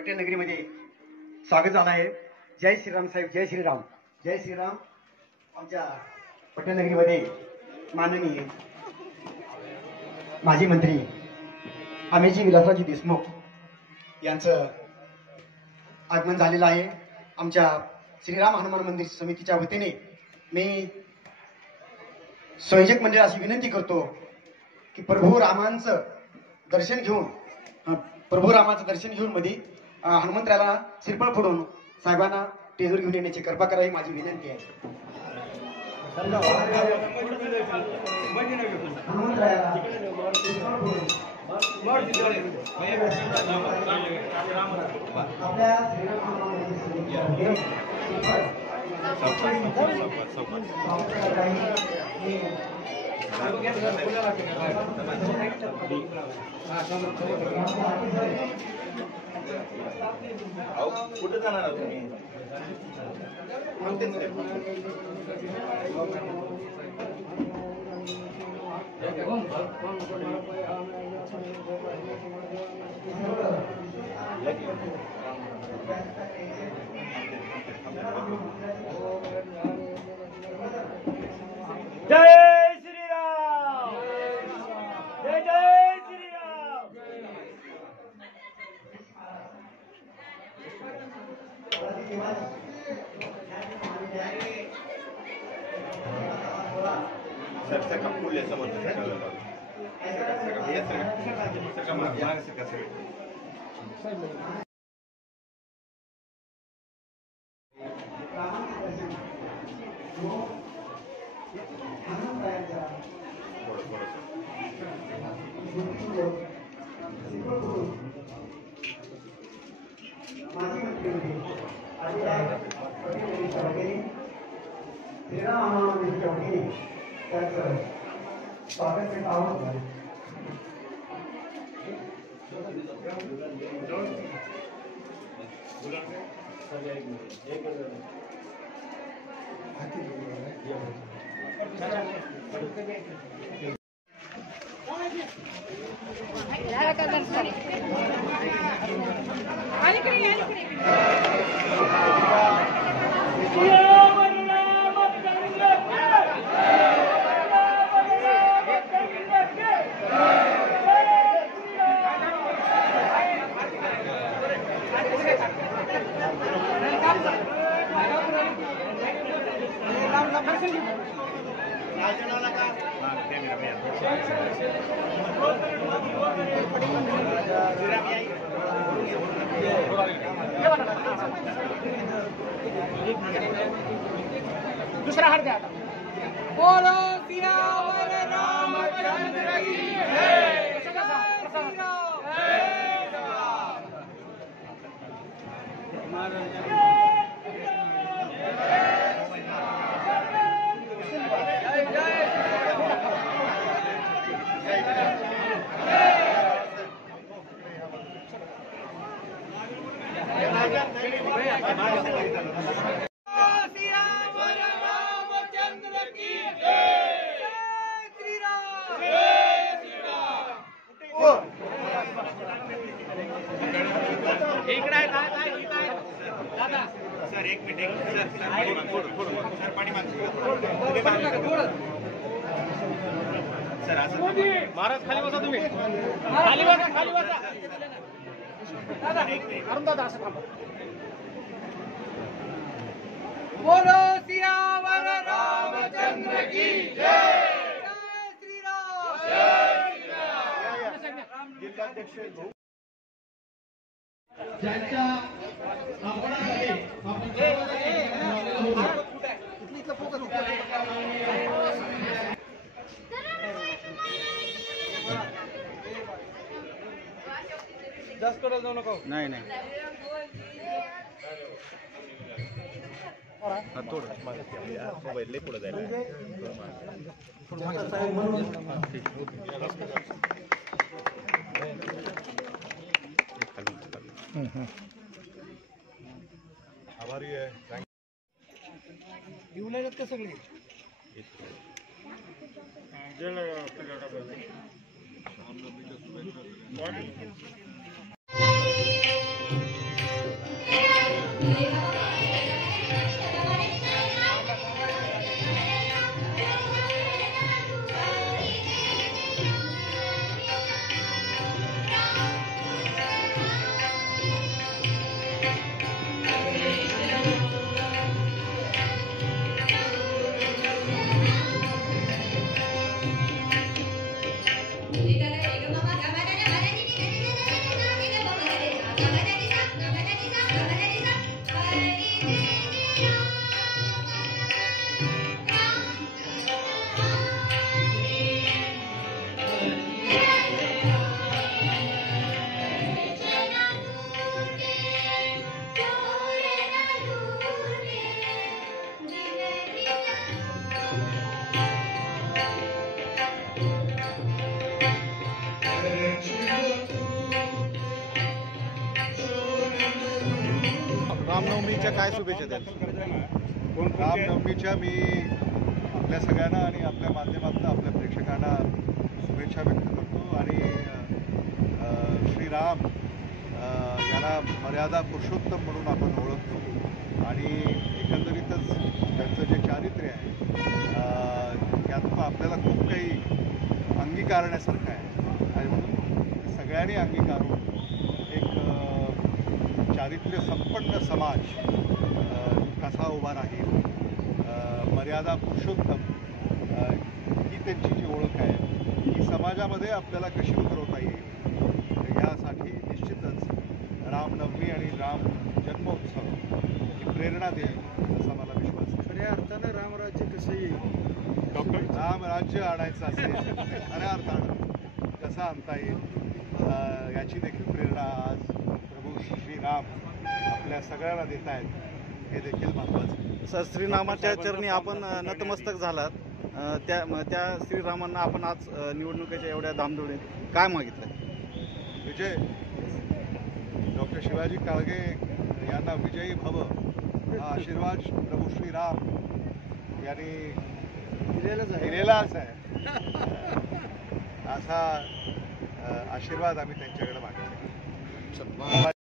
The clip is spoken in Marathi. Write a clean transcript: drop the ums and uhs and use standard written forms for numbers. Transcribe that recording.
पटेलनगरीमध्ये स्वागत झालं आहे। जय श्रीराम साहेब, जय श्रीराम, जय श्रीराम। आमच्या पटेलनगरीमध्ये माननीय माजी मंत्री अमेजी विलासरावजी देशमुख यांचं आगमन झालेलं आहे। आमच्या श्रीराम हनुमान मंदिर समितीच्या वतीने मी संयोजक मंडळाची विनंती करतो की प्रभू रामाचं दर्शन घेऊन मध्ये हनुमंतराला श्रीफळ फोडून साहेबांना टेजवर घेऊन येण्याची कृपा करावी, माझी विनंती आहे। कुठे जाणार आहात तुम्ही? जय श्रीराम, जय जय श्रीराम। सर फुले समोर स्वागत करता हूँ। दूसरा हाथ दे। बोलो सियावर रामचंद्र की जय। सर एक मिनिट सर पाणी सर असं महाराज खाली बसा, तुम्ही खाली बसा दादा, अरुण दादा असं थांबा। बोलो सियावर रामचंद्र की जय। जय श्रीराम, जय श्रीराम। जिल्हाध्यक्ष ज्यांच्या जास्त कडे जाऊ नको। नाही नाही मोबाईल पुढे जायला आभारी आहे। येऊन येतात का सगळे? रामनवमीच्या काय शुभेच्छा द्याल? रामनवमीच्या मी आपल्या सगळ्यांना आणि आपल्या माध्यमातून आपल्या प्रेक्षकांना शुभेच्छा व्यक्त करतो आणि श्रीराम यांना मर्यादा पुरुषोत्तम म्हणून आपण ओळखतो आणि एकंदरीतच त्यांचं जे चारित्र्य आहे त्यातून आपल्याला खूप काही अंगीकारण्यासारखं आहे आणि म्हणून सगळ्यांनी अंगीकारून एक चारित्र्य संपन्न समाज कसा उभा राहील, मर्यादा पुरुषोत्तम ही त्यांची जी ओळख आहे ही समाजामध्ये आपल्याला कशी उतरवता येईल यासाठी निश्चितच रामनवमी आणि राम जन्मोत्सव ही प्रेरणा देईल असा मला विश्वास आहे. खऱ्या अर्थानं रामराज्य कसं येईल, राम राज्य आणायचं असेल खऱ्या अर्थानं कसं आणता येईल याची देखील प्रेरणा आज प्रभू श्रीराम आपल्या सगळ्यांना देत आहेत, हे देखील महत्त्वाचं आहे. श्रीरामाच्या चरणी आपण नतमस्तक झालात, त्या श्रीरामांना आपण आज निवडणुकीच्या एवढ्या धामधुमीत काय मागितलं? विजय डॉक्टर शिवाजी काळगे यांना विजयी भव हा आशीर्वाद प्रभू श्रीराम यांनी दिलेलाच आहे असा आशीर्वाद आम्ही त्यांच्याकडे मागतो.